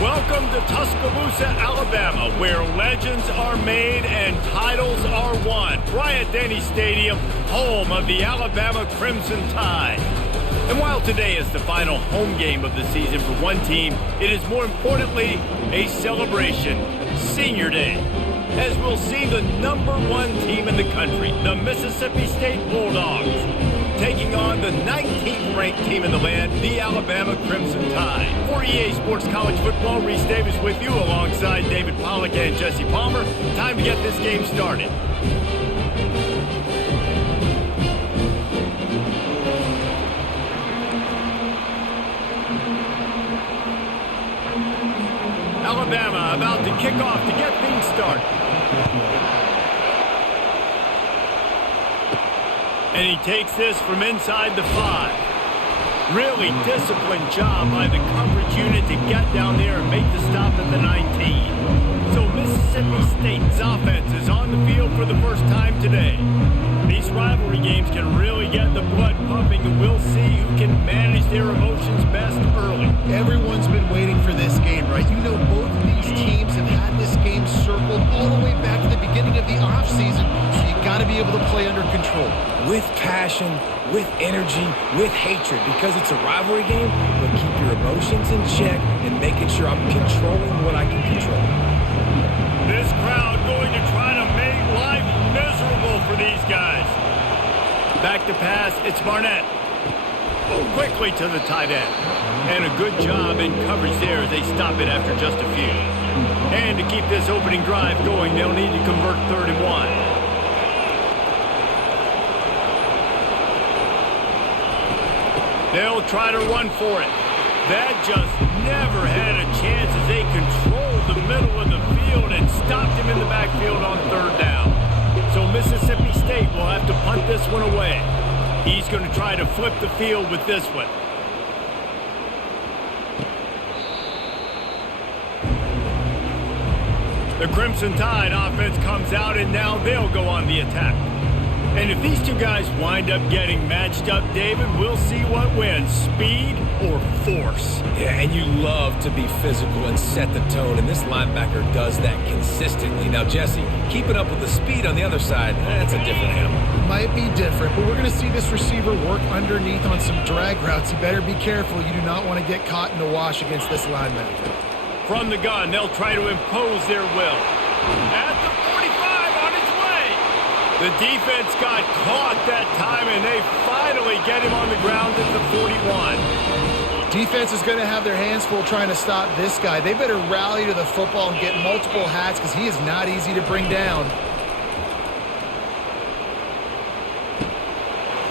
Welcome to Tuscaloosa, Alabama, where legends are made and titles are won. Bryant-Denny Stadium, home of the Alabama Crimson Tide. And while today is the final home game of the season for one team, it is more importantly a celebration, Senior Day, as we'll see the #1 team in the country, the Mississippi State Bulldogs, taking on the 19th ranked team in the land, the Alabama Crimson Tide. For EA Sports College Football, Reese Davis with you alongside David Pollack and Jesse Palmer. Time to get this game started. Alabama about to kick off to get things started. And he takes this from inside the 5. Really disciplined job by the coverage unit to get down there and make the stop at the 19. So Mississippi State's offense is on the field for the first time today. These rivalry games can really get the blood pumping, and we'll see who can manage their emotions best early. Everyone's been waiting for this game, right? You know, both of these teams have had this game circled all the way back to the beginning of the offseason, so you got to be able to play under control. With passion, with energy, with hatred, because it's a rivalry game, but keep your emotions in check and making sure I'm controlling what I can control. This crowd going to try to make life miserable for these guys. Back to pass, it's Barnett. Quickly to the tight end. And a good job in coverage there as they stop it after just a few. And to keep this opening drive going, they'll need to convert 3rd and 1. They'll try to run for it. That just never had a chance as they controlled the middle of the field and stopped him in the backfield on 3rd down. So Mississippi State will have to punt this one away. He's going to try to flip the field with this one. The Crimson Tide offense comes out, and now they'll go on the attack. And if these two guys wind up getting matched up, David, we'll see what wins, speed or force. Yeah, and you love to be physical and set the tone, and this linebacker does that consistently. Now, Jesse, keeping up with the speed on the other side, that's a different animal. Might be different, but we're going to see this receiver work underneath on some drag routes. You better be careful. You do not want to get caught in the wash against this linebacker. From the gun, they'll try to impose their will. At the 45 on its way. The defense got caught that time, and they finally get him on the ground at the 41. Defense is going to have their hands full trying to stop this guy. They better rally to the football and get multiple hats because he is not easy to bring down.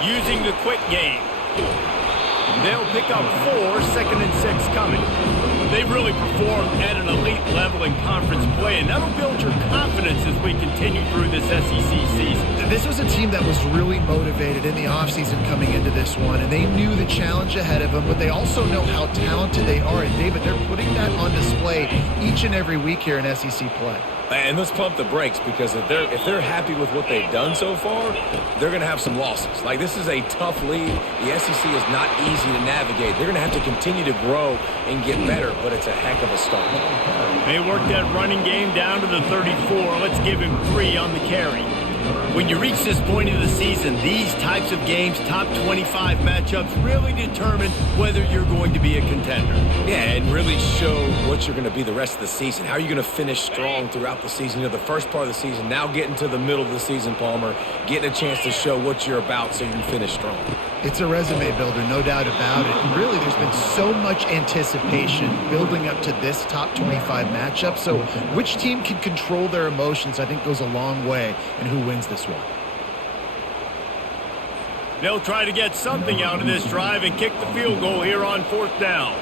Using the quick game. They'll pick up 4, 2nd and 6 coming. They've really performed at an elite level in conference play, and that'll build your confidence as we continue through this SEC season. This was a team that was really motivated in the offseason coming into this one, and they knew the challenge ahead of them, but they also know how talented they are. And, David, they're putting that on display each and every week here in SEC play. And let's pump the brakes, because if they're happy with what they've done so far, they're going to have some losses. Like, this is a tough league. The SEC is not easy to navigate. They're going to have to continue to grow and get better, but it's a heck of a start. They worked that running game down to the 34. Let's give him 3 on the carry. When you reach this point of the season, these types of games, top 25 matchups, really determine whether you're going to be a contender. Yeah, and really show what you're going to be the rest of the season. How are you going to finish strong throughout the season? You know, the first part of the season, now getting to the middle of the season, Palmer, getting a chance to show what you're about so you can finish strong. It's a resume builder, no doubt about it. And really, there's been so much anticipation building up to this top 25 matchup. So which team can control their emotions, I think, goes a long way in who wins this one. They'll try to get something out of this drive and kick the field goal here on 4th down.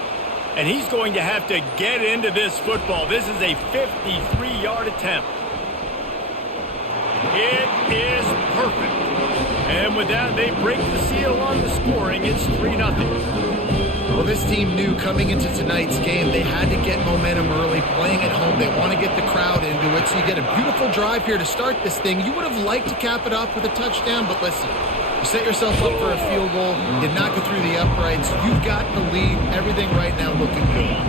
And he's going to have to get into this football. This is a 53-yard attempt. It is perfect. And with that, they break the seal on the scoring. It's 3-0. Well, this team knew coming into tonight's game they had to get momentum early, playing at home. They want to get the crowd into it, so you get a beautiful drive here to start this thing. You would have liked to cap it off with a touchdown, but listen, You set yourself up for a field goal, you knock it through the uprights, you've got the lead, everything right now looking good.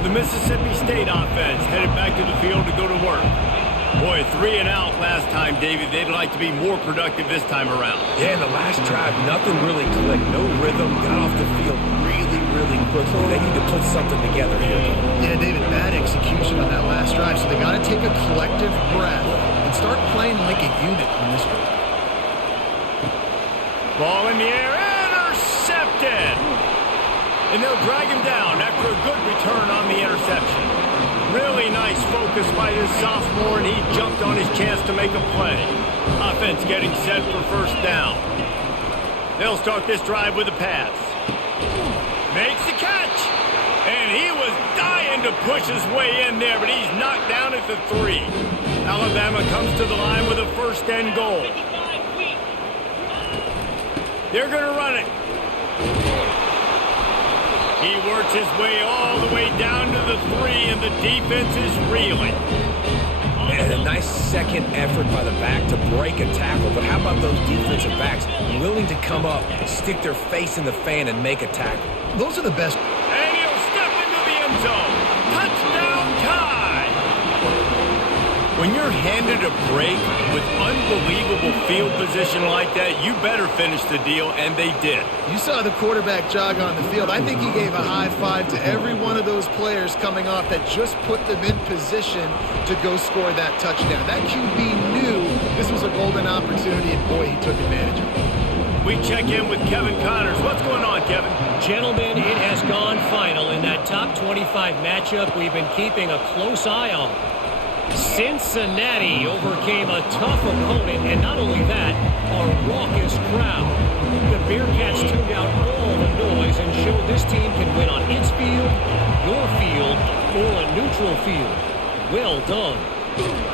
The Mississippi State offense headed back to the field to go to work. Boy, 3 and out last time, David. They'd like to be more productive this time around. Yeah, in the last drive, nothing really clicked. No rhythm. Got off the field really, really quickly. They need to put something together here. Yeah, David, bad execution on that last drive, so they got to take a collective breath and start playing like a unit on this drive. Ball in the air, intercepted! And they'll drag him down after a good return on the interception. Really nice focus by this sophomore, and he jumped on his chance to make a play. Offense getting set for first down. They'll start this drive with a pass. Makes the catch! And he was dying to push his way in there, but he's knocked down at the 3. Alabama comes to the line with a first and goal. They're going to run it. He works his way all the way down to the 3, and the defense is reeling. And a nice second effort by the back to break a tackle. But how about those defensive backs willing to come up, stick their face in the fan, and make a tackle? Those are the best. And he'll step into the end zone. Touchdown tie! When you're handed a break with unbelievable field position like that, you better finish the deal, and they did. You saw the quarterback jog on the field. I think he gave a high five to every one of those players coming off that just put them in position to go score that touchdown. That QB knew this was a golden opportunity, and boy, he took advantage of it. We check in with Kevin Connors. What's going on, Kevin? Gentlemen, it has gone final in that top 25 matchup we've been keeping a close eye on. Cincinnati overcame a tough opponent, and not only that, a raucous crowd. The Bearcats tuned out all the noise and showed this team can win on its field, your field, or a neutral field. Well done.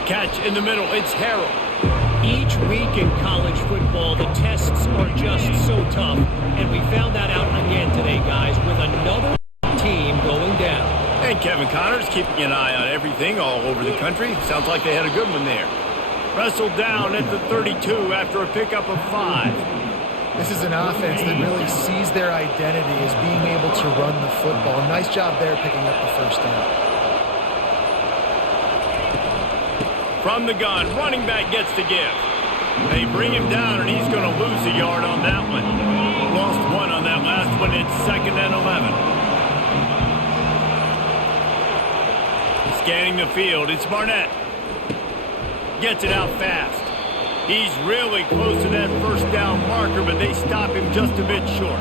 Catch in the middle. It's Harrell. Each week in college football, the tests are just so tough, and we found that out again today, guys, with another team going down. And Kevin Connors keeping an eye on everything all over the country. Sounds like they had a good one there. Wrestled down at the 32 after a pickup of 5. This is an offense that really sees their identity as being able to run the football. Nice job there picking up the first down. From the gun, running back gets to give. They bring him down, and he's going to lose a yard on that one. Lost 1 on that last one. It's 2nd and 11. Scanning the field, it's Barnett. Gets it out fast. He's really close to that first down marker, but they stop him just a bit short.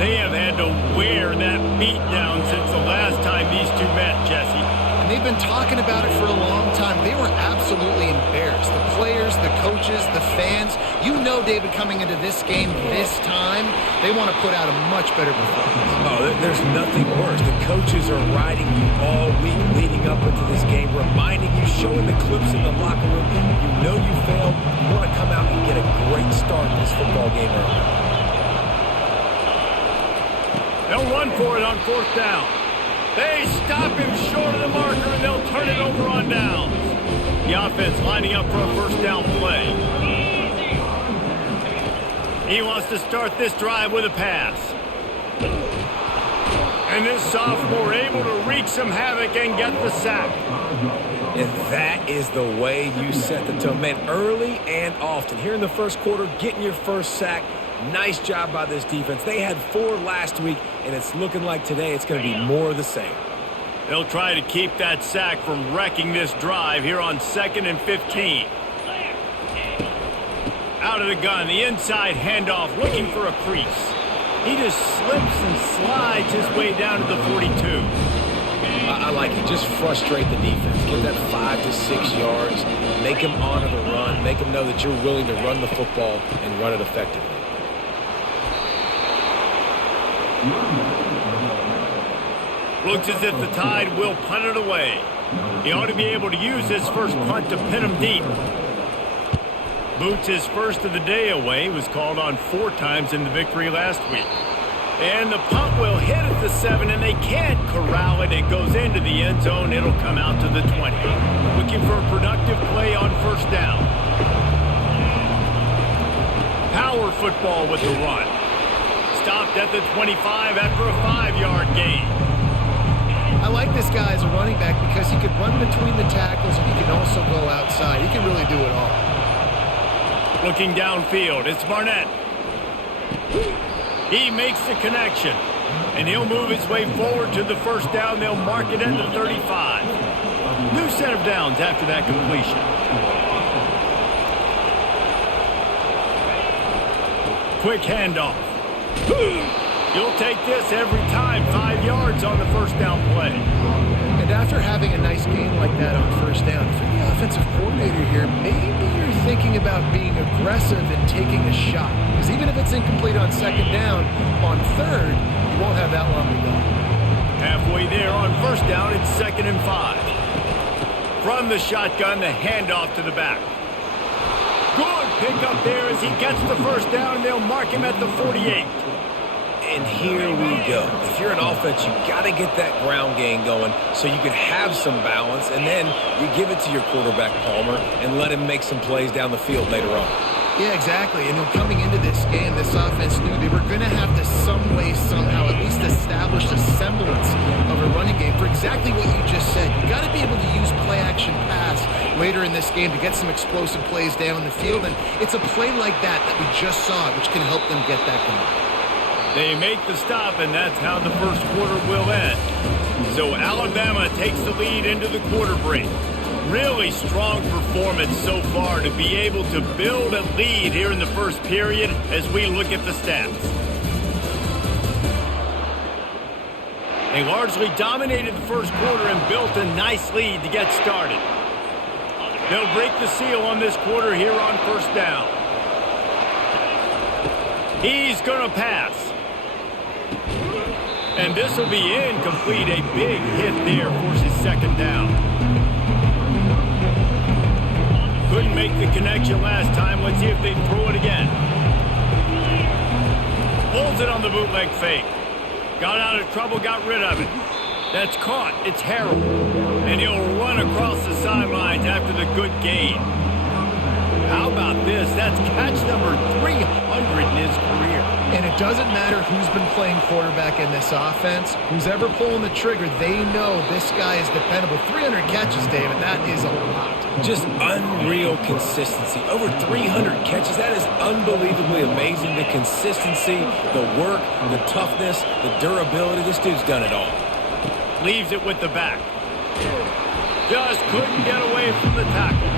They have had to wear that beat down since the last time these two met, Jesse. And they've been talking about it for a long time. They were absolutely embarrassed. The players, the coaches, the fans. You know, David, coming into this game this time, they want to put out a much better performance. Oh, there's nothing worse. The coaches are riding you all week leading up into this game, reminding you, showing the clips in the locker room. You know you failed. You want to come out and get a great start in this football game early. They'll run for it on 4th down. They stop him short of the marker, and they'll turn it over on downs. The offense lining up for a first down play. He wants to start this drive with a pass. And this sophomore able to wreak some havoc and get the sack. And that is the way you set the tone. Man, early and often. Here in the first quarter, getting your first sack. Nice job by this defense. They had 4 last week, and it's looking like today it's going to be more of the same. They'll try to keep that sack from wrecking this drive here on 2nd and 15. Out of the gun, the inside handoff, looking for a crease. He just slips and slides his way down to the 42. I like it. Just frustrate the defense. Give that 5 to 6 yards. Make them honor the run. Make them know that you're willing to run the football and run it effectively. Looks as if the Tide will punt it away. He ought to be able to use this first punt to pin him deep. Boots his first of the day away. Was called on 4 times in the victory last week. And the punt will hit at the 7, and they can't corral it. It goes into the end zone. It'll come out to the 20. Looking for a productive play on first down. Power football with the run. Stopped at the 25 after a 5-yard gain. I like this guy as a running back because he can run between the tackles and he can also go outside. He can really do it all. Looking downfield, it's Barnett. He makes the connection, and he'll move his way forward to the first down. They'll mark it at the 35. New set of downs after that completion. Quick handoff. You'll take this every time. 5 yards on the first down play. And after having a nice game like that on first down, for the offensive coordinator here, maybe you're thinking about being aggressive and taking a shot. Because even if it's incomplete on second down, on third, you won't have that long to go. Halfway there on first down, it's 2nd and 5. From the shotgun, the handoff to the back. Good pickup there as he gets the first down, and they'll mark him at the 48. And here we go. If you're an offense, you got to get that ground game going so you can have some balance, and then you give it to your quarterback, Palmer, and let him make some plays down the field later on. Yeah, exactly. And coming into this game, this offense knew they were going to have to some way, somehow, at least establish a semblance of a running game for exactly what you just said. You got to be able to use play-action pass later in this game to get some explosive plays down the field, and it's a play like that we just saw, which can help them get that going. They make the stop, and that's how the first quarter will end. So Alabama takes the lead into the quarter break. Really strong performance so far to be able to build a lead here in the first period as we look at the stats. They largely dominated the first quarter and built a nice lead to get started. They'll break the seal on this quarter here on first down. He's going to pass. And this will be incomplete. A big hit there forces second down. Couldn't make the connection last time. Let's see if they throw it again. Pulls it on the bootleg fake. Got out of trouble, got rid of it. That's caught. It's Harrell. And he'll run across the sidelines after the good gain. How about this? That's catch number 300 in his career. And it doesn't matter who's been playing quarterback in this offense. Who's ever pulling the trigger, they know this guy is dependable. 300 catches, David, that is a lot. Just unreal consistency. Over 300 catches. That is unbelievably amazing. The consistency, the work, the toughness, the durability. This dude's done it all. Leaves it with the back. Just couldn't get away from the tackle.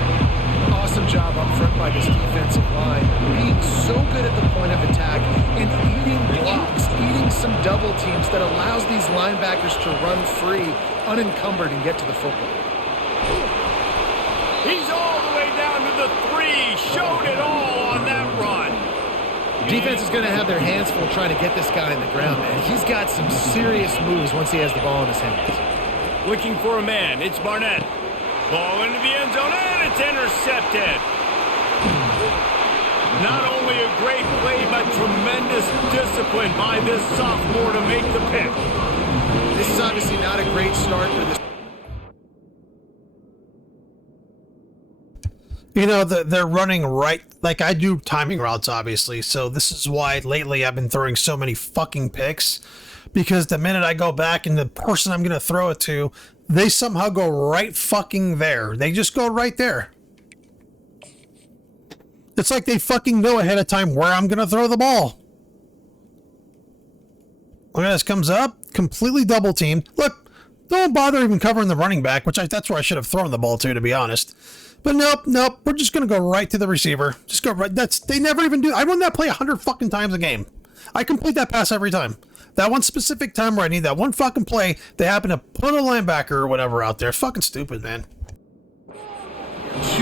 Awesome job up front by this defensive line. Being so good at the point of attack and eating blocks, eating some double teams that allows these linebackers to run free, unencumbered, and get to the football. He's all the way down to the 3. Showed it all on that run. Defense is going to have their hands full trying to get this guy in the ground, man. He's got some serious moves once he has the ball in his hands. Looking for a man. It's Barnett. Ball into the end zone, and it's intercepted. Not only a great play, but tremendous discipline by this sophomore to make the pick. This is obviously not a great start for this. You know, they're running right, like I do timing routes, obviously. So this is why lately I've been throwing so many fucking picks. Because the minute I go back and the person I'm going to throw it to, they somehow go right fucking there. They just go right there. It's like they fucking know ahead of time where I'm going to throw the ball. Look at this, comes up, completely double teamed. Look, don't bother even covering the running back, that's where I should have thrown the ball to be honest. But nope, we're just going to go right to the receiver. Just go right, they never even do, I run that play 100 fucking times a game. I complete that pass every time. That one specific time where I need that one fucking play, they happen to put a linebacker or whatever out there. Fucking stupid, man. 2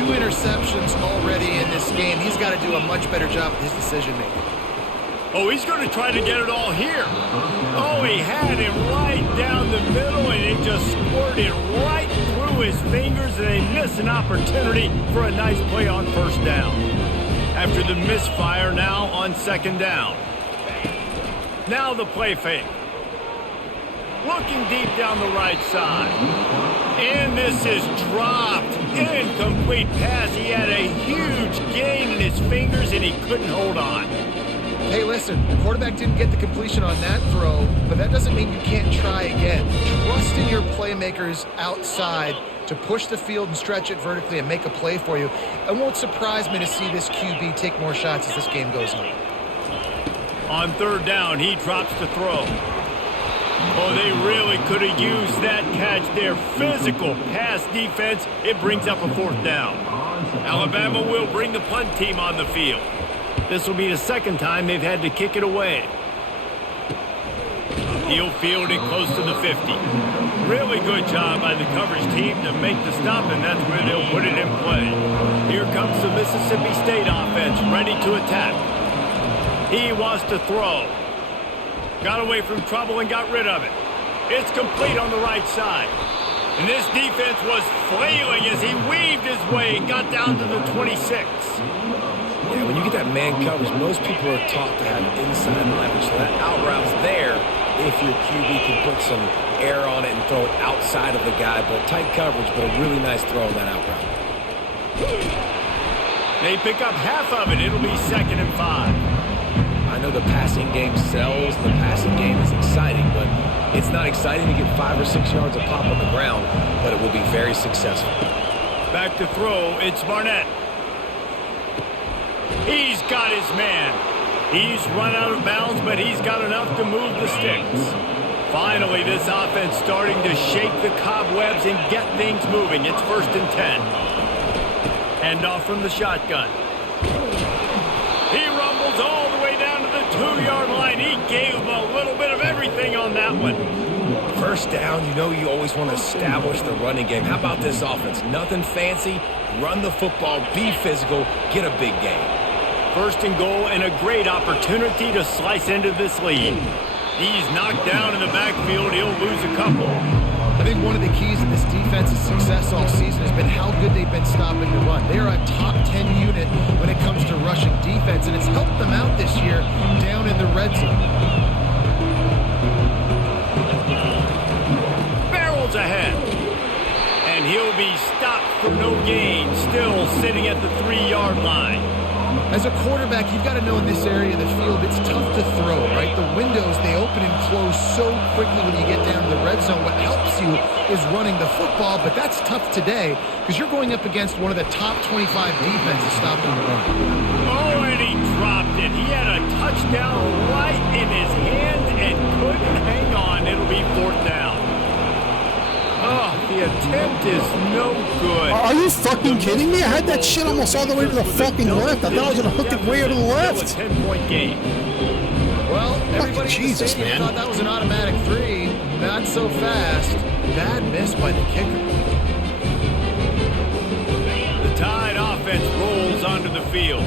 interceptions already in this game. He's got to do a much better job with his decision-making. Oh, he's going to try to get it all here. Oh, he had him right down the middle, and it just squirted right through his fingers, and they missed an opportunity for a nice play on first down. After the misfire, now on second down. Now the play fake. Looking deep down the right side. And this is dropped. Incomplete pass. He had a huge gain in his fingers, and he couldn't hold on. Hey, listen, the quarterback didn't get the completion on that throw, but that doesn't mean you can't try again. Trust in your playmakers outside to push the field and stretch it vertically and make a play for you. It won't surprise me to see this QB take more shots as this game goes on. On third down, he drops to throw. Oh, they really could have used that catch there. Physical pass defense. It brings up a fourth down. Alabama will bring the punt team on the field. This will be the second time they've had to kick it away. He'll field it close to the 50. Really good job by the coverage team to make the stop, and that's where they'll put it in play. Here comes the Mississippi State offense, ready to attack. He wants to throw. Got away from trouble and got rid of it. It's complete on the right side. And this defense was flailing as he weaved his way and got down to the 26. Yeah, when you get that man coverage, most people are taught to have inside leverage. So that out route's there if your QB can put some air on it and throw it outside of the guy. But tight coverage, but a really nice throw on that out route. They pick up half of it. It'll be 2nd and 5. I know the passing game sells. The passing game is exciting, but it's not exciting to get 5 or 6 yards of pop on the ground, but it will be very successful. Back to throw. It's Barnett. He's got his man. He's run out of bounds, but he's got enough to move the sticks. Finally, this offense starting to shake the cobwebs and get things moving. It's 1st and 10. Handoff from the shotgun. He rumbles all the way down to the 2-yard line. He gave him a little bit of everything on that one. First down, you know you always want to establish the running game. How about this offense? Nothing fancy. Run the football, be physical, get a big gain. 1st and goal and a great opportunity to slice into this lead. He's knocked down in the backfield. He'll lose a couple. I think one of the keys in this defense's success all season has been how good they've been stopping the run. They are a top 10 unit when it comes to rushing defense, and it's helped them out this year down in the red zone. Barrels ahead. And he'll be stopped for no gain, still sitting at the 3-yard line. As a quarterback, you've got to know in this area of the field, it's tough to throw, right? The windows, they open and close so quickly when you get down to the red zone. What helps you is running the football, but that's tough today because you're going up against one of the top 25 defenses stopping the run. Oh, and he dropped it. He had a touchdown right in his hands and couldn't hang on. It'll be 4th down. Oh, the attempt is no good. Are you fucking kidding me? I had that shit almost all the way to the fucking left. I thought I was going to hook it way to the left. Still a 10-point game. Well, everybody Jesus, man. thought that was an automatic 3. Not so fast. Bad miss by the kicker. The Tide offense rolls onto the field.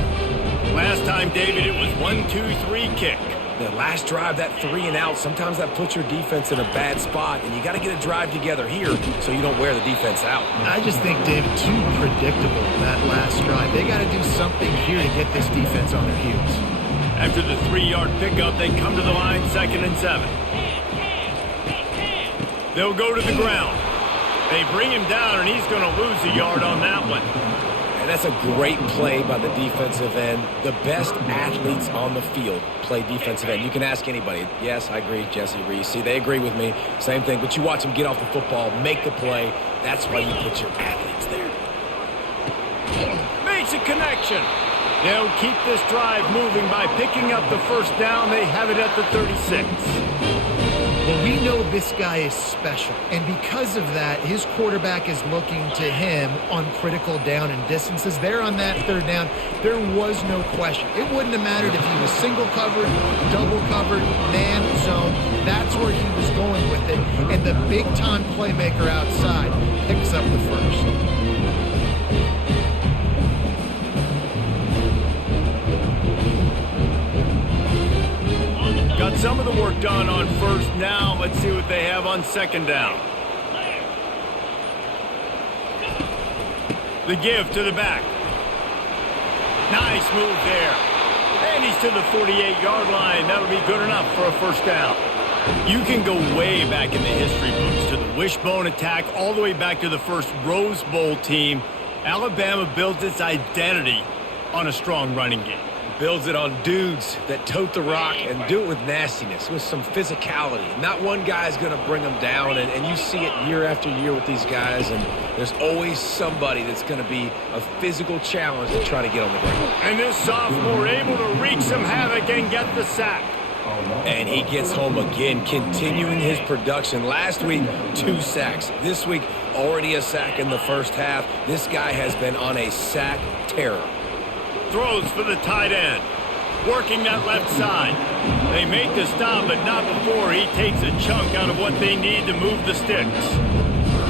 Last time, David, it was 1-2-3 kick. The last drive, that 3 and out, sometimes that puts your defense in a bad spot, and you got to get a drive together here so you don't wear the defense out. I just think, David, too predictable that last drive. They got to do something here to get this defense on their heels. After the 3-yard pickup, they come to the line, 2nd and 7. They'll go to the ground. They bring him down, and he's going to lose a yard on that one. And that's a great play by the defensive end. The best athletes on the field play defensive end. You can ask anybody. Yes, I agree, Jesse Reese. See, they agree with me. Same thing. But you watch them get off the football, make the play. That's why you put your athletes there. Makes a connection. They'll keep this drive moving by picking up the 1st down. They have it at the 36. Well, we know this guy is special, and because of that, his quarterback is looking to him on critical down and distances. There on that 3rd down, there was no question. It wouldn't have mattered if he was single covered, double covered, man zone. That's where he was going with it, and the big-time playmaker outside picks up the 1st. Got some of the work done on 1st. Now let's see what they have on 2nd down. The give to the back. Nice move there. And he's to the 48-yard line. That'll be good enough for a 1st down. You can go way back in the history books to the wishbone attack all the way back to the first Rose Bowl team. Alabama built its identity on a strong running game. builds it on dudes that tote the rock and do it with nastiness, with some physicality. Not one guy's going to bring them down, and you see it year after year with these guys, and there's always somebody that's going to be a physical challenge to try to get on the ground. And this sophomore able to wreak some havoc and get the sack. And he gets home again, continuing his production. Last week, 2 sacks. This week, already a sack in the first half. This guy has been on a sack terror. Throws for the tight end. Working that left side. They make the stop, but not before he takes a chunk out of what they need to move the sticks.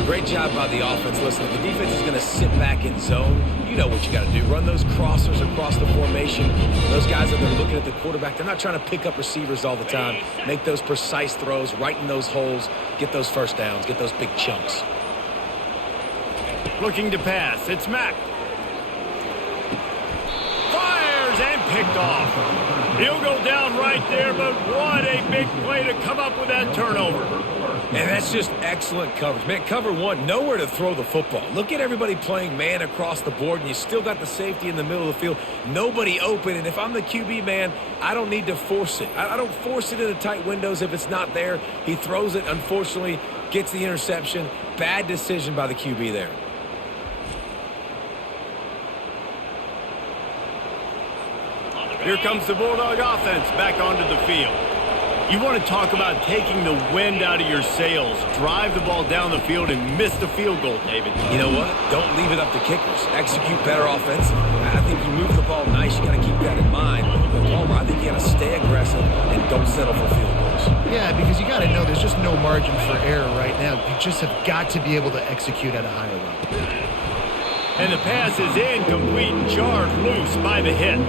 Great job by the offense. Listen, if the defense is going to sit back in zone, you know what you got to do. Run those crossers across the formation. Those guys that are looking at the quarterback, they're not trying to pick up receivers all the time. Make those precise throws, right in those holes, get those first downs, get those big chunks. Looking to pass. It's Mack. Fires and picked off. He'll go down right there, but what a big play to come up with that turnover. And that's just excellent coverage. Man, cover one, nowhere to throw the football. Look at everybody playing man across the board, and you still got the safety in the middle of the field. Nobody open, and if I'm the QB, man, I don't need to force it. I don't force it into tight windows if it's not there. He throws it, unfortunately, gets the interception. Bad decision by the QB there. Here comes the Bulldog offense back onto the field. You want to talk about taking the wind out of your sails. Drive the ball down the field and miss the field goal, David. You know what? Don't leave it up to kickers. Execute better offense. I think you move the ball nice. You got to keep that in mind. But Palmer, I think you got to stay aggressive and don't settle for field goals. Yeah, because you got to know there's just no margin for error right now. You just have got to be able to execute at a higher level. And the pass is incomplete, jarred loose by the hit.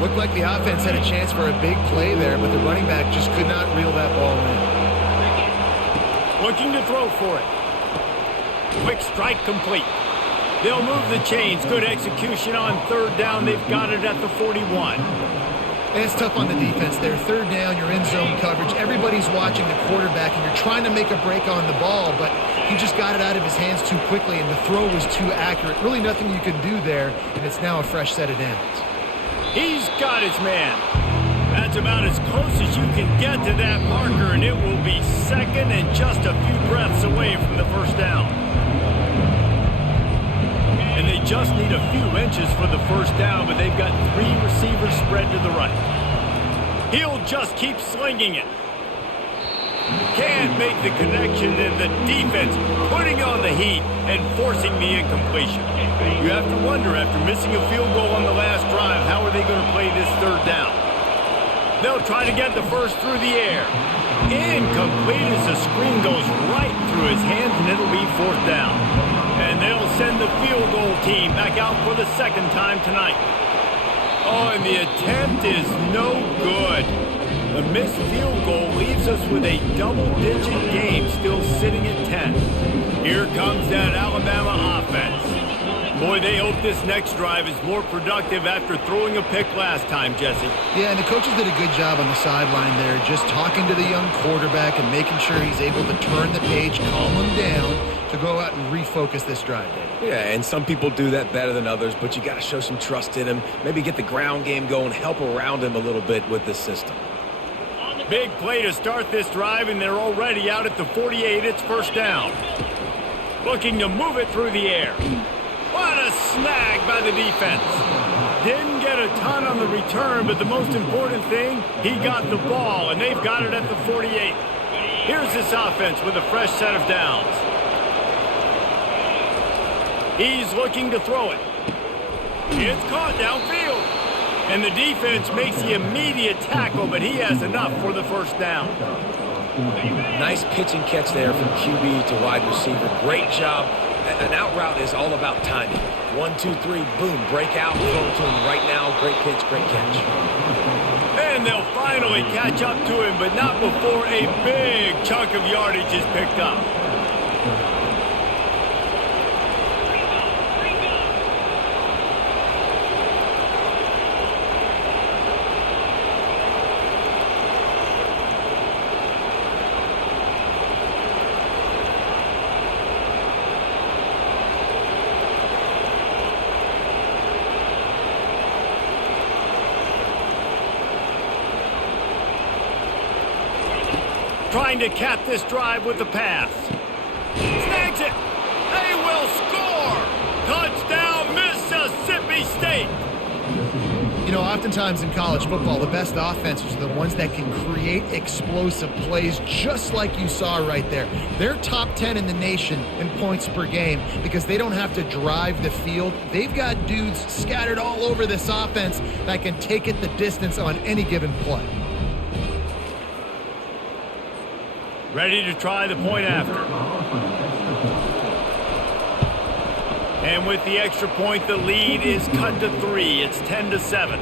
Looked like the offense had a chance for a big play there, but the running back just could not reel that ball in. Looking to throw for it. Quick strike complete. They'll move the chains. Good execution on third down. They've got it at the 41. And it's tough on the defense there. Third down, you're in zone coverage. Everybody's watching the quarterback, and you're trying to make a break on the ball, but he just got it out of his hands too quickly, and the throw was too accurate. Really nothing you can do there, and it's now a fresh set of downs. He's got his man. That's about as close as you can get to that marker, and it will be second and just a few breaths away from the first down. And they just need a few inches for the first down, but they've got 3 receivers spread to the right. He'll just keep slinging it. Can't make the connection, and the defense putting on the heat and forcing the incompletion. You have to wonder, after missing a field goal on the last drive, how are they going to play this third down? They'll try to get the first through the air. Incomplete as the screen goes right through his hands, and it'll be fourth down. And they'll send the field goal team back out for the second time tonight. Oh, and the attempt is no good. The missed field goal leaves us with a double-digit game still sitting at 10. Here comes that Alabama offense. Boy, they hope this next drive is more productive after throwing a pick last time, Jesse. Yeah, and the coaches did a good job on the sideline there, just talking to the young quarterback and making sure he's able to turn the page, calm him down, to go out and refocus this drive, David. Yeah, and some people do that better than others, but you got to show some trust in him. Maybe get the ground game going, help around him a little bit with this system. Big play to start this drive, and they're already out at the 48. It's first down. Looking to move it through the air. What a snag by the defense. Didn't get a ton on the return, but the most important thing, he got the ball, and they've got it at the 48. Here's this offense with a fresh set of downs. He's looking to throw it. It's caught downfield. And the defense makes the immediate tackle, but he has enough for the first down. Nice pitch and catch there from QB to wide receiver. Great job. An out route is all about timing. 1, 2, 3, boom, break out, throw it to him right now. Great pitch, great catch. And they'll finally catch up to him, but not before a big chunk of yardage is picked up. Trying to cap this drive with the pass. Snags it. They will score. Touchdown, Mississippi State. You know, oftentimes in college football, the best offenses are the ones that can create explosive plays just like you saw right there. They're top 10 in the nation in points per game because they don't have to drive the field. They've got dudes scattered all over this offense that can take it the distance on any given play. Ready to try the point after. And with the extra point, the lead is cut to 3. It's 10-7.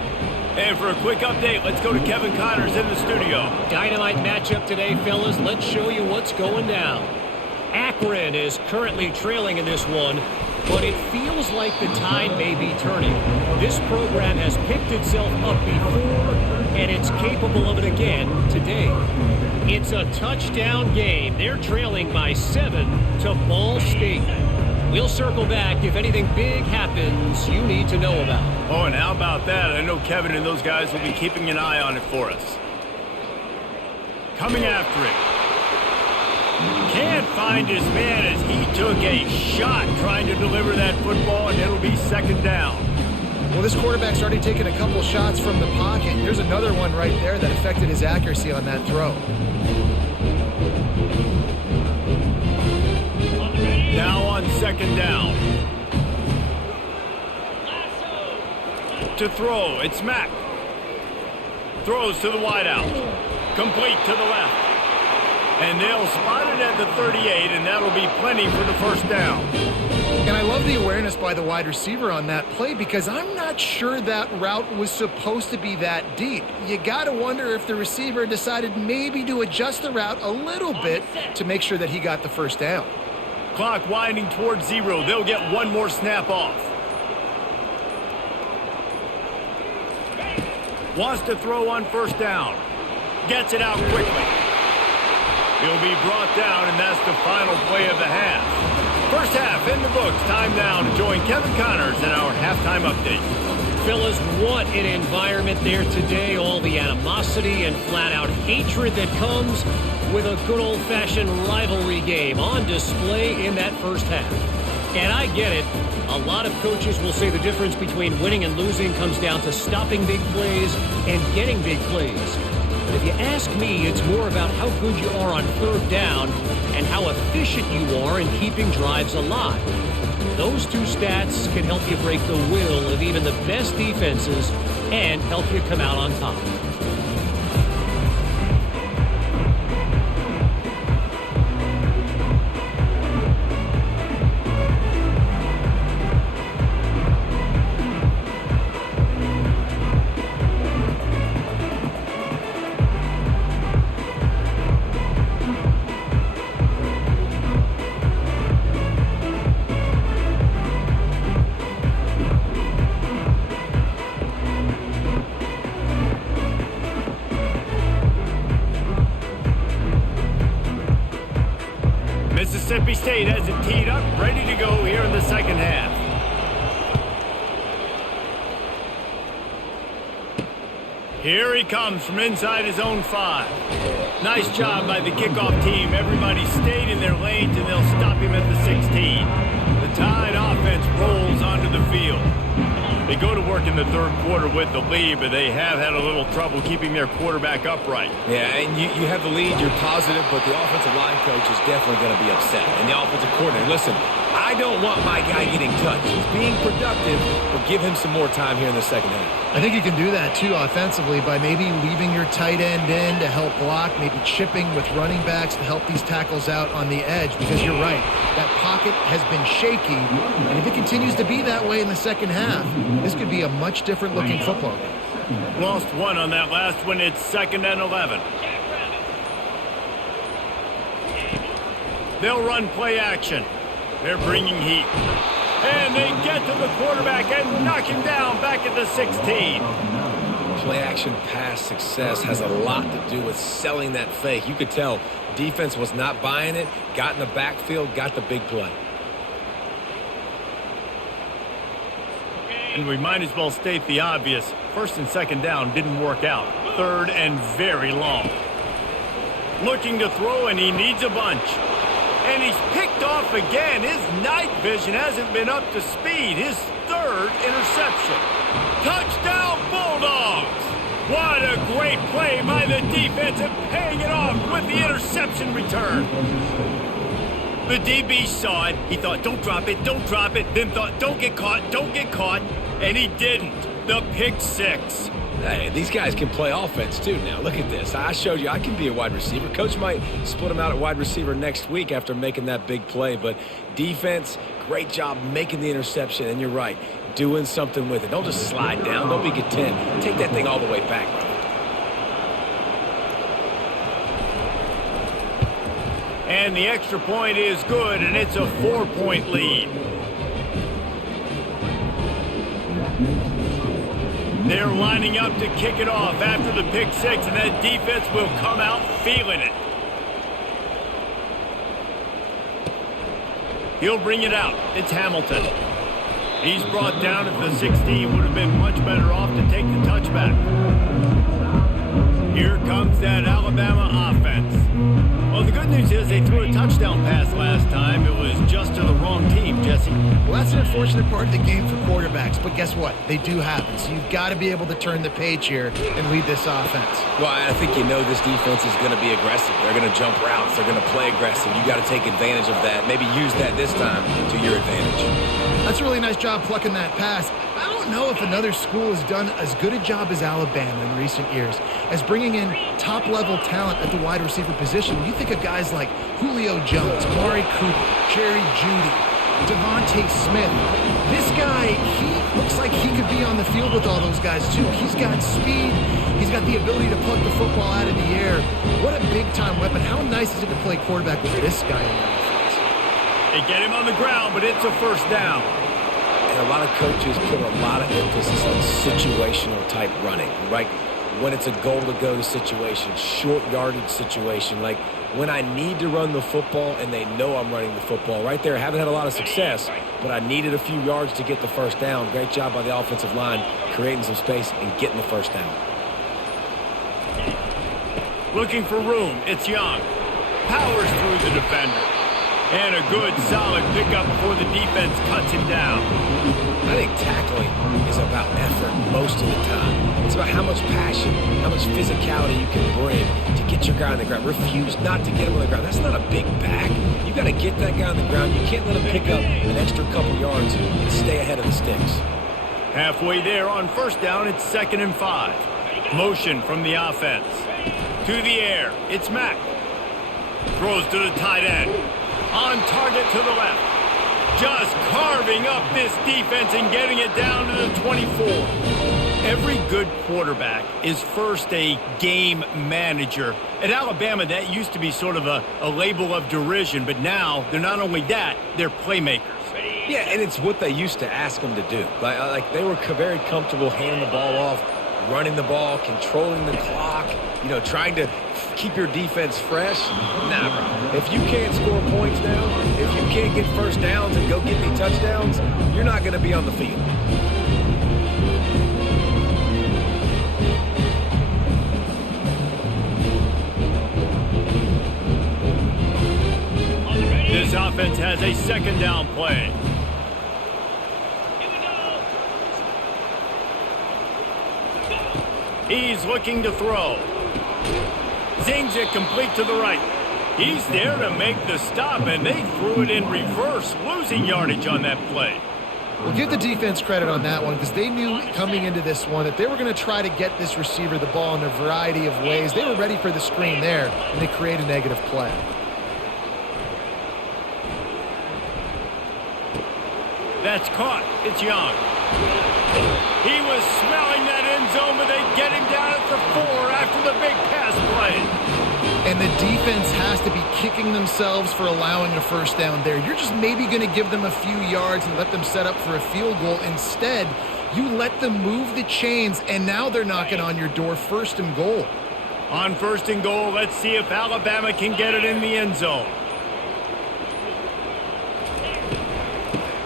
And for a quick update, let's go to Kevin Connors in the studio. Dynamite matchup today, fellas. Let's show you what's going down. Akron is currently trailing in this one, but it feels like the tide may be turning. This program has picked itself up before, and it's capable of it again today. It's a touchdown game. They're trailing by 7 to Ball State. We'll circle back if anything big happens you need to know about. Oh, and how about that? I know Kevin and those guys will be keeping an eye on it for us. Coming after it. Can't find his man as he took a shot trying to deliver that football, and it'll be second down. Well, this quarterback's already taken a couple shots from the pocket. Here's another one right there that affected his accuracy on that throw. Now on second down. To throw, it's Mack. Throws to the wideout. Complete to the left. And they'll spot it at the 38, and that'll be plenty for the first down. And I love the awareness by the wide receiver on that play because I'm not sure that route was supposed to be that deep. You got to wonder if the receiver decided maybe to adjust the route a little bit to make sure that he got the first down. Clock winding towards 0. They'll get one more snap off. Wants to throw on first down. Gets it out quickly. He'll be brought down, and that's the final play of the half. First half in the books. Time now to join Kevin Connors in our halftime update. Fellas, what an environment there today. All the animosity and flat-out hatred that comes with a good old-fashioned rivalry game on display in that first half. And I get it. A lot of coaches will say the difference between winning and losing comes down to stopping big plays and getting big plays. But if you ask me, it's more about how good you are on third down and how efficient you are in keeping drives alive. Those two stats can help you break the will of even the best defenses and help you come out on top. Mississippi State has it teed up, ready to go here in the second half. Here he comes from inside his own 5. Nice job by the kickoff team. Everybody stayed in their lanes, and they'll stop him at the 16. The Tide offense rolls onto the field. They go to work in the third quarter with the lead, but they have had a little trouble keeping their quarterback upright. Yeah, and you have the lead, you're positive, but the offensive line coach is definitely going to be upset. And the offensive coordinator, listen, I don't want my guy getting touched. He's being productive, but give him some more time here in the second half. I think you can do that, too, offensively by maybe leaving your tight end in to help block, maybe chipping with running backs to help these tackles out on the edge, because you're right, that pocket has been shaky, and if it continues to be that way in the second half, this could be a much different looking football game. Lost one on that last one. It's 2nd and 11. They'll run play action. They're bringing heat. And they get to the quarterback and knock him down back at the 16. Play action pass success has a lot to do with selling that fake. You could tell defense was not buying it, got in the backfield, got the big play. And we might as well state the obvious. 1st and 2nd down didn't work out. 3rd and very long. looking to throw, and he needs a bunch. And he's picked off again. His night vision hasn't been up to speed. His third interception. Touchdown, Bulldogs! What a great play by the defense and paying it off with the interception return. The DB saw it. He thought, don't drop it, don't drop it. Then thought, don't get caught, don't get caught. And he didn't. The pick six. Hey, these guys can play offense too now. Look at this. I showed you I can be a wide receiver. Coach might split him out at wide receiver next week after making that big play. But defense, great job making the interception. And you're right, doing something with it. Don't just slide down. Don't be content. Take that thing all the way back. And the extra point is good, and it's a 4-point lead. They're lining up to kick it off after the pick six, and that defense will come out feeling it. He'll bring it out. It's Hamilton. He's brought down at the 16. Would have been much better off to take the touchback. Here comes that Alabama offense. Well, the good news is they threw a touchdown pass last time. It was just to the wrong team, Jesse. Well, that's an unfortunate part of the game for quarterbacks, but guess what? They do happen. So you've got to be able to turn the page here and lead this offense. Well, I think you know this defense is going to be aggressive. They're going to jump routes. They're going to play aggressive. You got to take advantage of that. Maybe use that this time to your advantage. That's a really nice job plucking that pass. I don't know if another school has done as good a job as Alabama in recent years as bringing in top-level talent at the wide receiver position. When you think of guys like Julio Jones, Amari Cooper, Jerry Jeudy, Devontae Smith, this guy, he looks like he could be on the field with all those guys too. He's got speed. He's got the ability to pluck the football out of the air. What a big-time weapon. How nice is it to play quarterback with this guy in the offense? They get him on the ground, but it's a first down. And a lot of coaches put a lot of emphasis on situational type running, right? When it's a goal-to-go situation, short yardage situation, like when I need to run the football and they know I'm running the football. Right there, I haven't had a lot of success, but I needed a few yards to get the first down. Great job by the offensive line, creating some space and getting the first down. Looking for room, it's Young. Powers through the defender. And a good, solid pickup before the defense cuts him down. I think tackling is about effort most of the time. It's about how much passion, how much physicality you can bring to get your guy on the ground. Refuse not to get him on the ground. That's not a big back. You got to get that guy on the ground. You can't let him pick up an extra couple yards and stay ahead of the sticks. Halfway there on first down, it's 2nd and 5. Motion from the offense. To the air, it's Mack. Throws to the tight end. On target to the left. Just carving up this defense and getting it down to the 24. Every good quarterback is first a game manager. At Alabama, that used to be sort of a label of derision, but now they're not only that, they're playmakers. Yeah, and it's what they used to ask them to do. Like they were very comfortable handing the ball off, running the ball, controlling the clock, trying to keep your defense fresh. Nah, bro. If you can't score points now, if you can't get first downs and go get me touchdowns, you're not going to be on the field. This offense has a 2nd down play. He's looking to throw. Zings it complete to the right. He's there to make the stop, and they threw it in reverse, losing yardage on that play. Well, give the defense credit on that one because they knew coming into this one that they were going to try to get this receiver the ball in a variety of ways. They were ready for the screen there, and they create a negative play. That's caught. It's Young. He was smelling that end zone, but they get him down at the 4 after the big pass play. And the defense has to be kicking themselves for allowing a first down there. You're just maybe going to give them a few yards and let them set up for a field goal. Instead, you let them move the chains, and now they're knocking on your door 1st and goal. On 1st and goal, let's see if Alabama can get it in the end zone.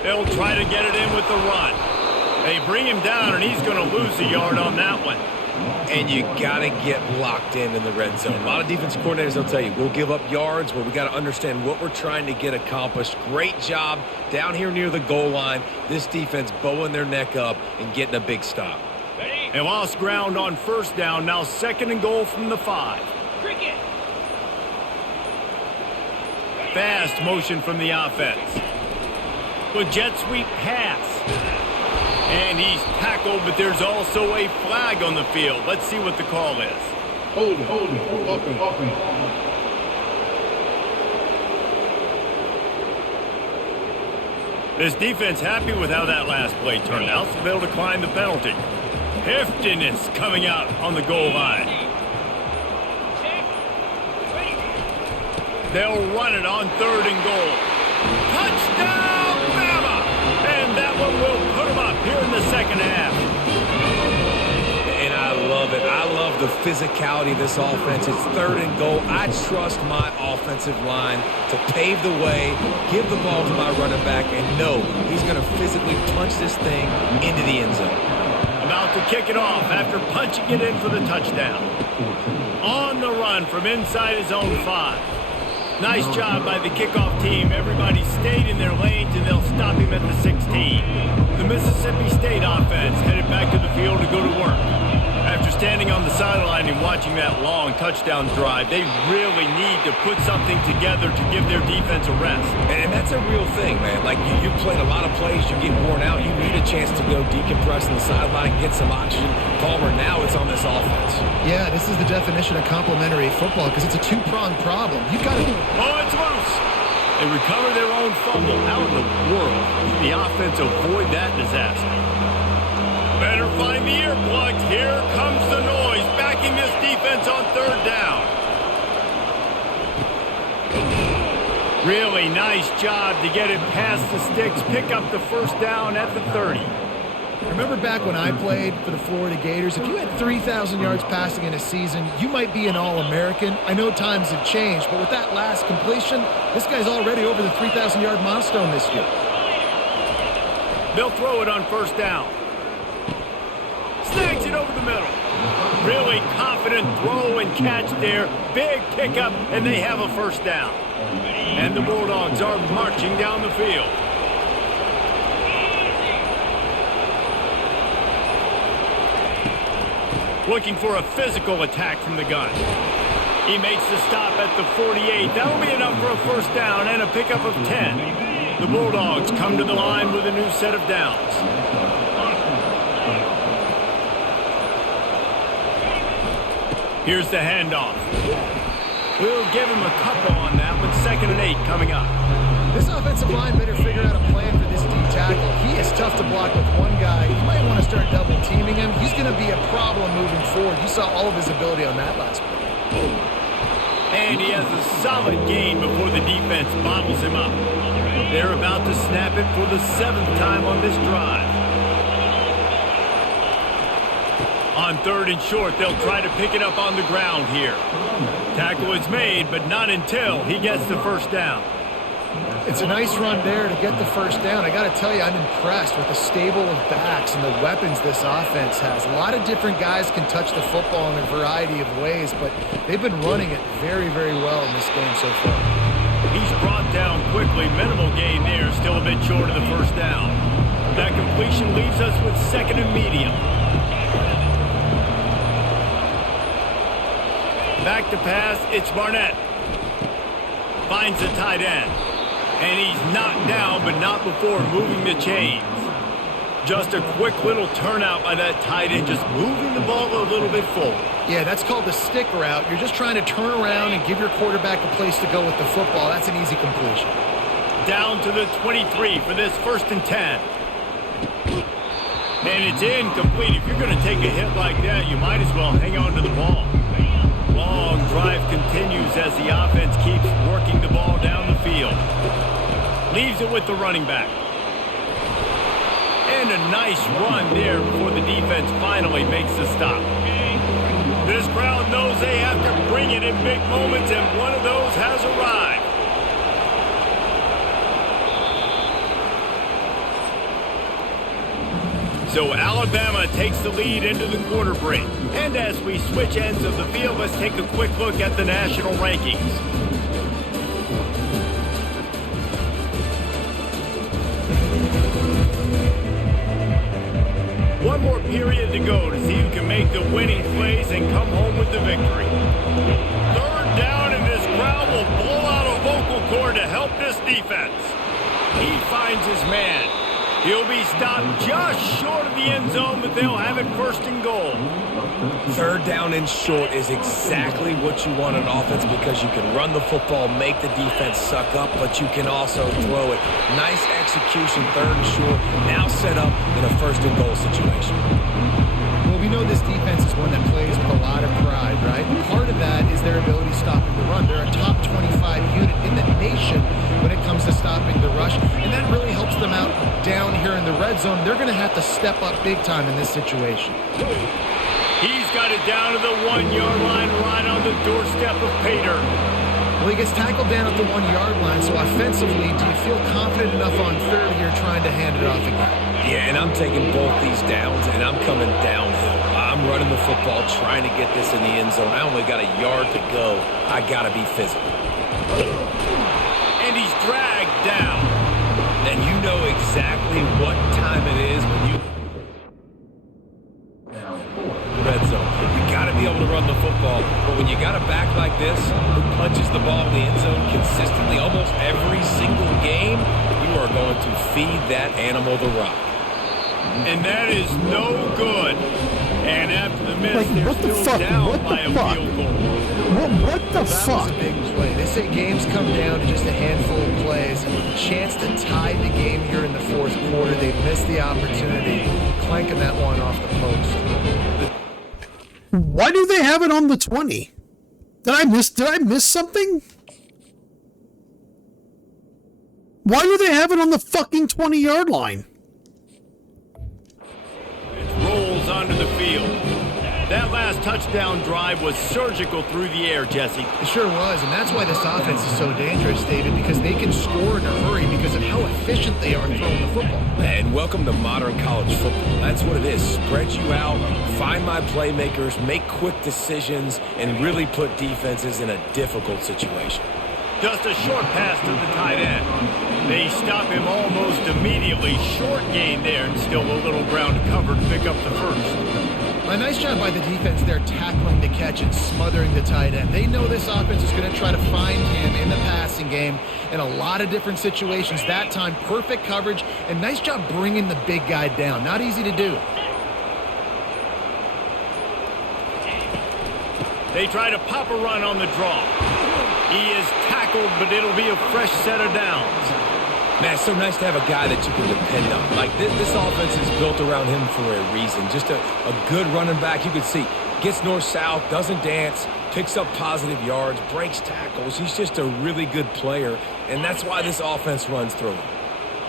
They'll try to get it in with the run. They bring him down, and he's going to lose a yard on that one. and you got to get locked in the red zone. A lot of defense coordinators will tell you, we'll give up yards, but we got to understand what we're trying to get accomplished. Great job down here near the goal line. This defense bowing their neck up and getting a big stop. They lost ground on first down. Now 2nd and goal from the 5. Fast motion from the offense. With jet sweep pass. And he's tackled, but there's also a flag on the field. Let's see what the call is. Hold it. Open. This defense happy with how that last play turned out, so they'll decline the penalty. Heftiness coming out on the goal line. They'll run it on 3rd and goal. Touchdown, Bama! And that one will put them up here in the second half. And I love it. I love the physicality of this offense. It's 3rd and goal. I trust my offensive line to pave the way, give the ball to my running back, and know he's going to physically punch this thing into the end zone. About to kick it off after punching it in for the touchdown. On the run from inside his own 5. Nice job by the kickoff team. Everybody stayed in their lanes, and they'll stop him at the 16. The Mississippi State offense headed back to the field to go to work. After standing on the sideline and watching that long touchdown drive, they really need to put something together to give their defense a rest. And that's a real thing, man. Like, you played a lot of plays, you get worn out, you need a chance to go decompress on the sideline, get some oxygen. Palmer, now it's on this offense. Yeah, this is the definition of complementary football because it's a two-pronged problem. You've got to... Oh, it's loose! They recover their own fumble. How in the world did the offense avoid that disaster? Better find the earplugs. Here comes the noise, backing this defense on 3rd down. Really nice job to get it past the sticks, pick up the 1st down at the 30. Remember back when I played for the Florida Gators, if you had 3,000 yards passing in a season, you might be an All-American. I know times have changed, but with that last completion, this guy's already over the 3,000-yard milestone this year. They'll throw it on 1st down. Snags it over the middle. Really confident throw and catch there. Big pickup, and they have a 1st down. And the Bulldogs are marching down the field. Looking for a physical attack from the gun. He makes the stop at the 48. That'll be enough for a 1st down and a pickup of 10. The Bulldogs come to the line with a new set of downs. Here's the handoff. We'll give him a couple on that with 2nd and 8 coming up. This offensive line better figure out a plan for this D tackle. He is tough to block with one guy. You might want to start double teaming him. He's going to be a problem moving forward. You saw all of his ability on that last play. And he has a solid gain before the defense bottles him up. They're about to snap it for the 7th time on this drive. On 3rd and short, they'll try to pick it up on the ground here. Tackle is made, but not until he gets the 1st down. It's a nice run there to get the 1st down. I got to tell you, I'm impressed with the stable of backs and the weapons this offense has. A lot of different guys can touch the football in a variety of ways, but they've been running it very, very well in this game so far. He's brought down quickly. Minimal gain there, still a bit short of the 1st down. That completion leaves us with 2nd and medium. Back to pass, it's Barnett. Finds the tight end. And he's knocked down, but not before moving the chains. Just a quick little turnout by that tight end, just moving the ball a little bit forward. Yeah, that's called the stick route. You're just trying to turn around and give your quarterback a place to go with the football. That's an easy completion. Down to the 23 for this 1st and 10. And it's incomplete. If you're going to take a hit like that, you might as well hang on to the ball. Long drive continues as the offense keeps working the ball down the field. Leaves it with the running back. And a nice run there before the defense finally makes the stop. This crowd knows they have to bring it in big moments, and one of those has arrived. So Alabama takes the lead into the quarter break. And as we switch ends of the field, let's take a quick look at the national rankings. One more period to go to see who can make the winning plays and come home with the victory. Third down, and this crowd will blow out a vocal cord to help this defense. He finds his man. He'll be stopped just short of the end zone, but they'll have it first and goal. Third down and short is exactly what you want on offense because you can run the football, make the defense suck up, but you can also throw it. Nice execution, third and short, now set up in a first and goal situation. Well, we know this defense is one that plays with a lot of pride, right? Part of that is their ability stopping the run. They're a top 25 unit in the nation when it comes to stopping the rush, and that really helps them out down here in the red zone. They're going to have to step up big time in this situation. He's got it down to the 1-yard line, right on the doorstep of Pater. Well, he gets tackled down at the 1-yard line, so offensively, do you feel confident enough on third here trying to hand it off again? Yeah, and I'm taking both these downs, and I'm coming downhill. I'm running the football, trying to get this in the end zone. I only got a yard to go. I got to be physical. And he's dragged down. And you know exactly what time it is when you... red zone. You got to be able to run the football, but when you got a back like this who punches the ball in the end zone consistently almost every single game, you are going to feed that animal the rock. And that is no good. And after the miss, Like, they're what the still fuck? down What the by a fuck? field goal. What the That was fuck? a big play. They say games come down to just a handful of plays, and with a chance to tie the game here in the fourth quarter, they missed the opportunity, clanking that one off the post. Why do they have it on the 20? Did I miss something? Why do they have it on the fucking 20-yard line? It rolls onto the field. That last touchdown drive was surgical through the air, Jesse. It sure was, and that's why this offense is so dangerous, David, because they can score in a hurry because of how efficient they are throwing the football. And welcome to modern college football. That's what it is. Spread you out, find my playmakers, make quick decisions, and really put defenses in a difficult situation. Just a short pass to the tight end. They stop him almost immediately. Short gain there, and still a little ground to cover to pick up the first. A nice job by the defense there tackling the catch and smothering the tight end. They know this offense is going to try to find him in the passing game in a lot of different situations. That time, perfect coverage, and nice job bringing the big guy down. Not easy to do. They try to pop a run on the draw. He is tackled, but it'll be a fresh set of downs. Man, it's so nice to have a guy that you can depend on. Like, this offense is built around him for a reason. Just a good running back. You can see, gets north-south, doesn't dance, picks up positive yards, breaks tackles. He's just a really good player, and that's why this offense runs through him.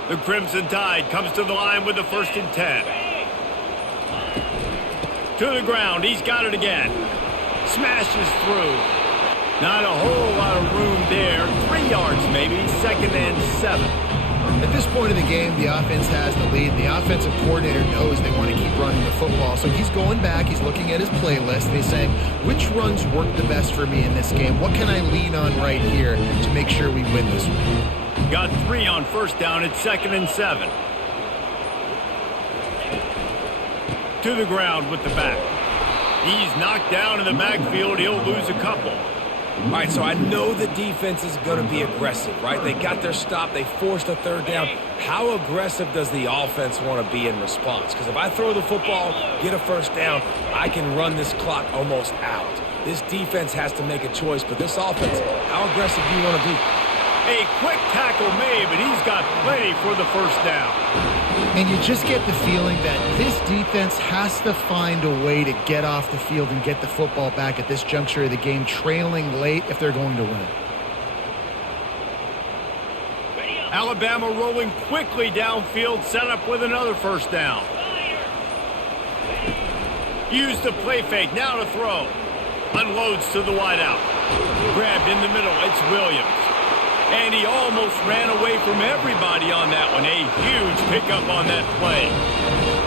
The Crimson Tide comes to the line with the 1st and 10. To the ground. He's got it again. Smashes through. Not a whole lot of room there. 3 yards maybe. 2nd and 7. At this point of the game, the offense has the lead. The offensive coordinator knows they want to keep running the football. So he's going back, he's looking at his playlist, and he's saying, which runs work the best for me in this game? What can I lean on right here to make sure we win this one? Got 3 on 1st down. It's 2nd and 7. To the ground with the back. He's knocked down in the backfield. He'll lose a couple. All right, so I know the defense is going to be aggressive, right? They got their stop. They forced a 3rd down. How aggressive does the offense want to be in response? Because if I throw the football, get a 1st down, I can run this clock almost out. This defense has to make a choice, but this offense, how aggressive do you want to be? A quick tackle made, but he's got plenty for the 1st down. And you just get the feeling that this defense has to find a way to get off the field and get the football back at this juncture of the game, trailing late if they're going to win. Alabama rolling quickly downfield, set up with another 1st down. Use the play fake, now to throw. Unloads to the wideout. Grabbed in the middle, it's Williams. And he almost ran away from everybody on that one. A huge pickup on that play.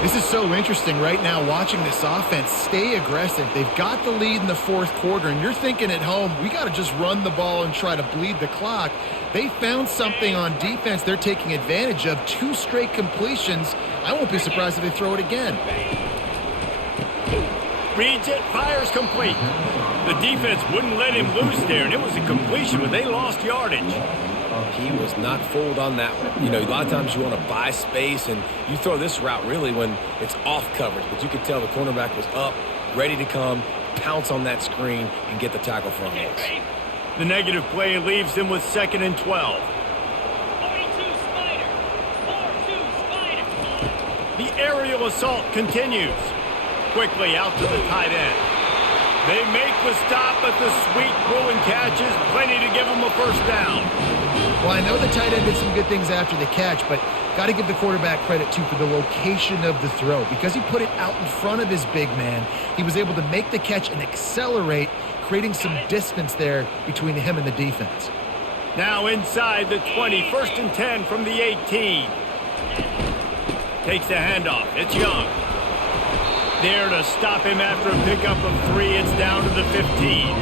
This is so interesting right now watching this offense stay aggressive. They've got the lead in the fourth quarter, and you're thinking at home, we got to just run the ball and try to bleed the clock. They found something on defense they're taking advantage of. 2 straight completions. I won't be surprised if they throw it again. Reads it, fires complete. The defense wouldn't let him loose there, and it was a completion, but they lost yardage. He was not fooled on that one. You know, a lot of times you want to buy space, and you throw this route really when it's off coverage. But you could tell the cornerback was up, ready to come, pounce on that screen, and get the tackle for him. The negative play leaves them with 2nd and 12. 42 Spider. 4-2 Spider. The aerial assault continues. Quickly out to the tight end. They make the stop, but the sweet throwing catch is plenty to give them a first down. Well, I know the tight end did some good things after the catch, but got to give the quarterback credit, too, for the location of the throw. Because he put it out in front of his big man, he was able to make the catch and accelerate, creating some distance there between him and the defense. Now inside the 20, 1st and 10 from the 18. Takes the handoff. It's Young. There to stop him after a pickup of 3. It's down to the 15.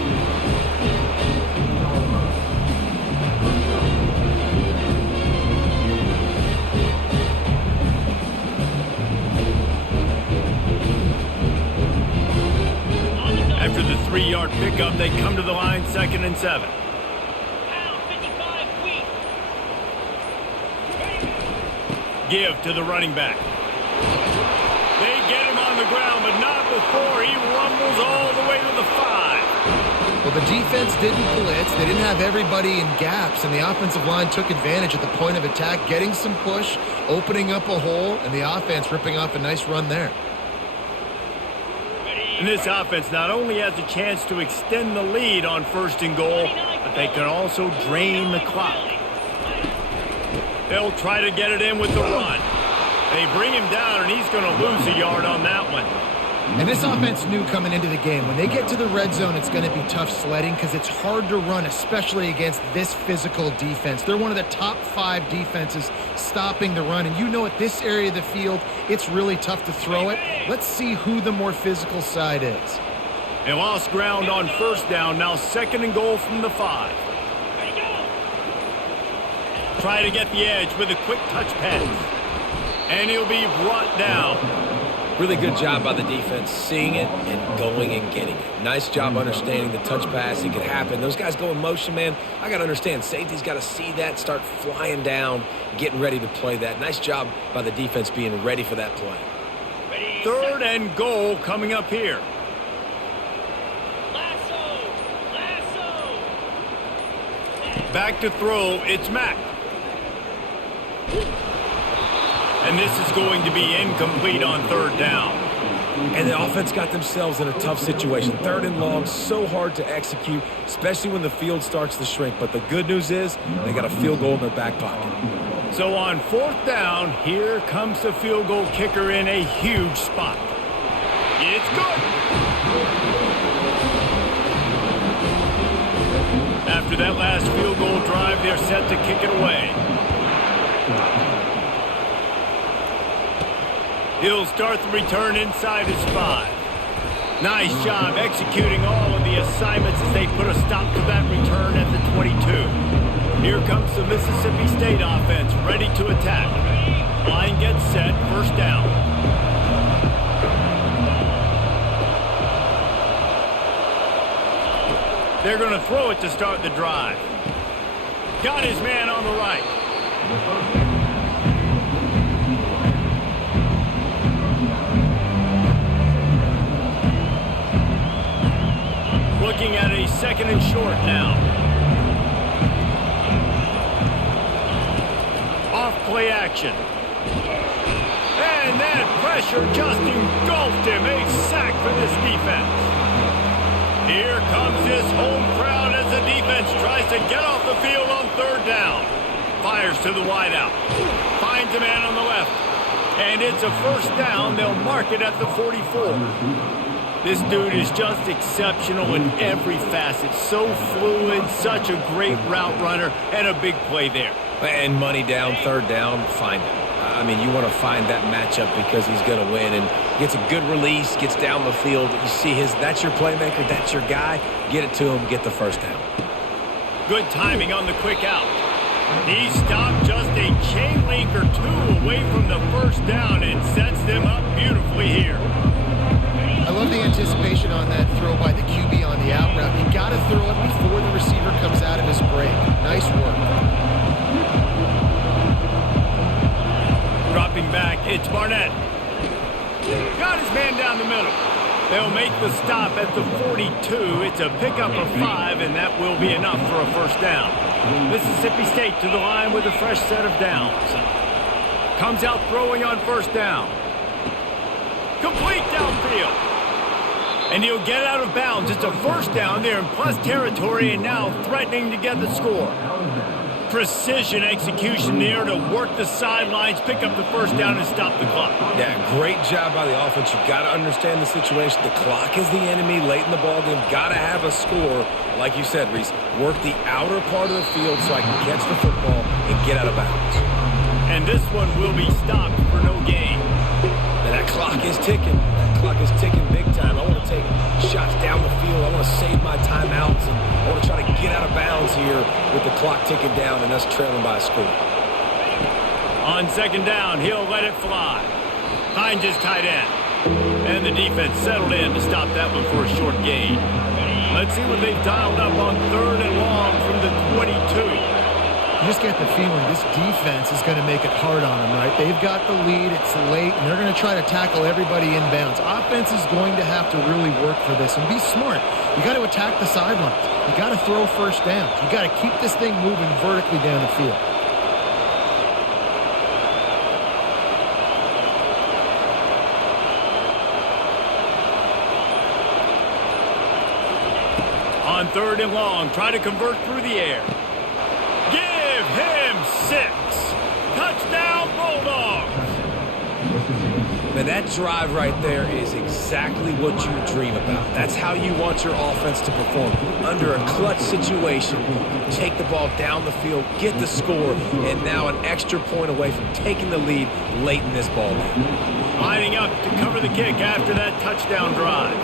After the 3-yard pickup, they come to the line, 2nd and 7. Give to the running back. They get him on the ground, but not before he rumbles all the way to the 5. Well, the defense didn't blitz. They didn't have everybody in gaps, and the offensive line took advantage at the point of attack, getting some push, opening up a hole, and the offense ripping off a nice run there. And this offense not only has a chance to extend the lead on 1st and goal, but they can also drain the clock. They'll try to get it in with the run. They bring him down, and he's going to lose a yard on that one. And this offense knew coming into the game, when they get to the red zone, it's going to be tough sledding because it's hard to run, especially against this physical defense. They're one of the top 5 defenses stopping the run. And you know at this area of the field, it's really tough to throw it. Let's see who the more physical side is. They lost ground on 1st down, now 2nd and goal from the 5. Try to get the edge with a quick touch pass. And he'll be brought down. Really good job by the defense, seeing it and going and getting it. Nice job understanding the touch pass. It could happen. Those guys go in motion, man. I got to understand, safety's got to see that, start flying down, getting ready to play that. Nice job by the defense being ready for that play. 3rd and goal coming up here. Back to throw, it's Mack. And this is going to be incomplete on 3rd down. And the offense got themselves in a tough situation. 3rd and long, so hard to execute, especially when the field starts to shrink. But the good news is they got a field goal in their back pocket. So on 4th down, here comes the field goal kicker in a huge spot. It's good. After that last field goal drive, they're set to kick it away. He'll start the return inside his 5. Nice job executing all of the assignments as they put a stop to that return at the 22. Here comes the Mississippi State offense ready to attack. Line gets set, 1st down. They're going to throw it to start the drive. Got his man on the right. Looking at a 2nd and short now. Off play action. And that pressure just engulfed him. A sack for this defense. Here comes his home crowd as the defense tries to get off the field on 3rd down. Fires to the wideout. Finds a man on the left. And it's a 1st down. They'll mark it at the 44. This dude is just exceptional in every facet. So fluid, such a great route runner, and a big play there. And money down, 3rd down, find him. I I mean, you want to find that matchup because he's going to win, and gets a good release, gets down the field. You see that's your playmaker, that's your guy. Get it to him, get the first down. Good timing on the quick out. He stopped just a chain link or two away from the first down and sets them up beautifully here. I love the anticipation on that throw by the QB on the out route. You got to throw it before the receiver comes out of his break. Nice work. Dropping back, it's Barnett. Got his man down the middle. They'll make the stop at the 42. It's a pickup of 5, and that will be enough for a first down. Mississippi State to the line with a fresh set of downs. Comes out throwing on first down. Complete downfield. And he'll get out of bounds. It's a first down there in plus territory, and now threatening to get the score. Precision execution there to work the sidelines, pick up the first down, and stop the clock. Yeah, great job by the offense. You've got to understand the situation. The clock is the enemy late in the ballgame. Got to have a score. Like you said, Reese, work the outer part of the field so I can catch the football and get out of bounds. And this one will be stopped for no gain. And that clock is ticking. That clock is ticking big time. I want to take shots down the field. I want to save my timeouts, and I want to try to get out of bounds here with the clock ticking down and us trailing by a score. On second down, he'll let it fly. Finds his tight end. And the defense settled in to stop that one for a short gain. Let's see what they've dialed up on third and long from the 22. You just get the feeling this defense is going to make it hard on them, right? They've got the lead, it's late, and they're going to try to tackle everybody inbounds. Offense is going to have to really work for this and be smart. You got to attack the sidelines. You got to throw first downs. You got to keep this thing moving vertically down the field. On third and long, try to convert through the air. Give him 6. Touchdown, Bulldogs. Man, that drive right there is exactly what you dream about. That's how you want your offense to perform. Under a clutch situation, take the ball down the field, get the score, and now an extra point away from taking the lead late in this ball game. Lining up to cover the kick after that touchdown drive.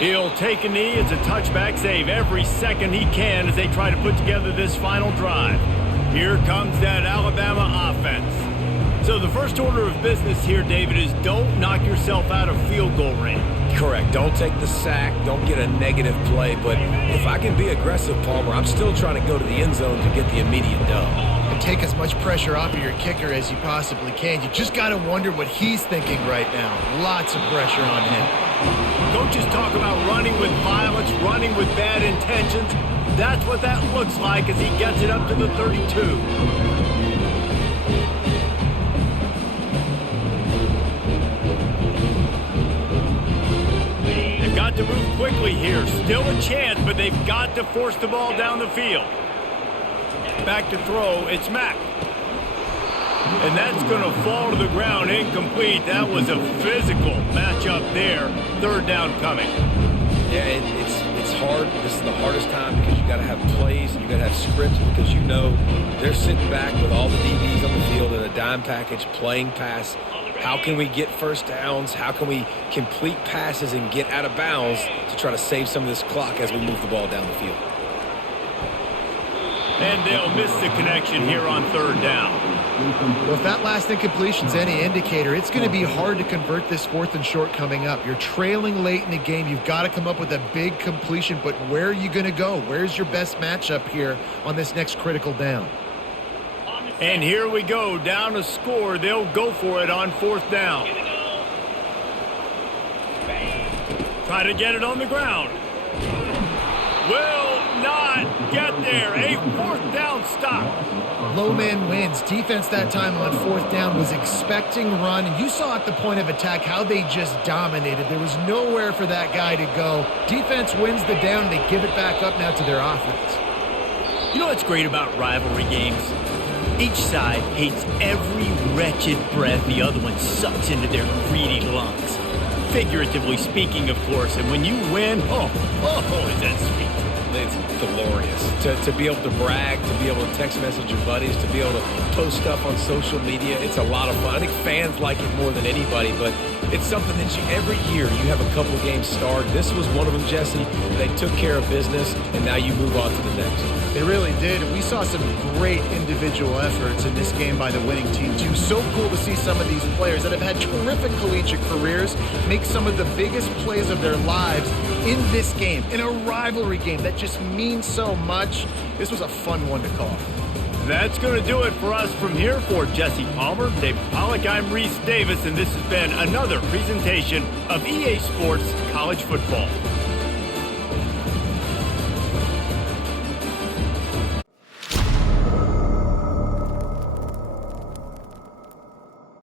He'll take a knee. It's a touchback save every second he can as they try to put together this final drive. Here comes that Alabama offense. So the first order of business here, David, is don't knock yourself out of field goal range. Correct. Don't take the sack. Don't get a negative play. But if I can be aggressive, Palmer, I'm still trying to go to the end zone to get the immediate dub. And take as much pressure off of your kicker as you possibly can. You just got to wonder what he's thinking right now. Lots of pressure on him. Coaches talk about running with violence, running with bad intentions. That's what that looks like as he gets it up to the 32. They've got to move quickly here. Still a chance, but they've got to force the ball down the field. Back to throw, it's Mack. And that's going to fall to the ground incomplete. That was a physical matchup there. Third down coming. Yeah, it's hard. This is the hardest time because you got to have plays and you got to have scripts because you know they're sitting back with all the DBs on the field in a dime package playing pass. How can we get first downs? How can we complete passes and get out of bounds to try to save some of this clock as we move the ball down the field? And they'll miss the connection here on third down. Well, if that last incompletion's any indicator, it's going to be hard to convert this fourth and short coming up. You're trailing late in the game. You've got to come up with a big completion, but where are you going to go? Where's your best matchup here on this next critical down? And here we go, down a score. They'll go for it on fourth down. Try to get it on the ground. Will not get there. A fourth down stop. Low man wins. Defense that time on fourth down was expecting run. And you saw at the point of attack how they just dominated. There was nowhere for that guy to go. Defense wins the down. They give it back up now to their offense. You know what's great about rivalry games? Each side hates every wretched breath the other one sucks into their greedy lungs. Figuratively speaking, of course. And when you win, oh, is that sweet. It's glorious. To be able to brag, to be able to text message your buddies, to be able to post stuff on social media, it's a lot of fun. I think fans like it more than anybody, but it's something that every year you have a couple games start. This was one of them, Jesse. They took care of business, and now you move on to the next. They really did, and we saw some great individual efforts in this game by the winning team, too. So cool to see some of these players that have had terrific collegiate careers make some of the biggest plays of their lives in this game, in a rivalry game that just means so much. This was a fun one to call. That's going to do it for us from here. For Jesse Palmer, David Pollack, I'm Reese Davis, and this has been another presentation of EA Sports College Football.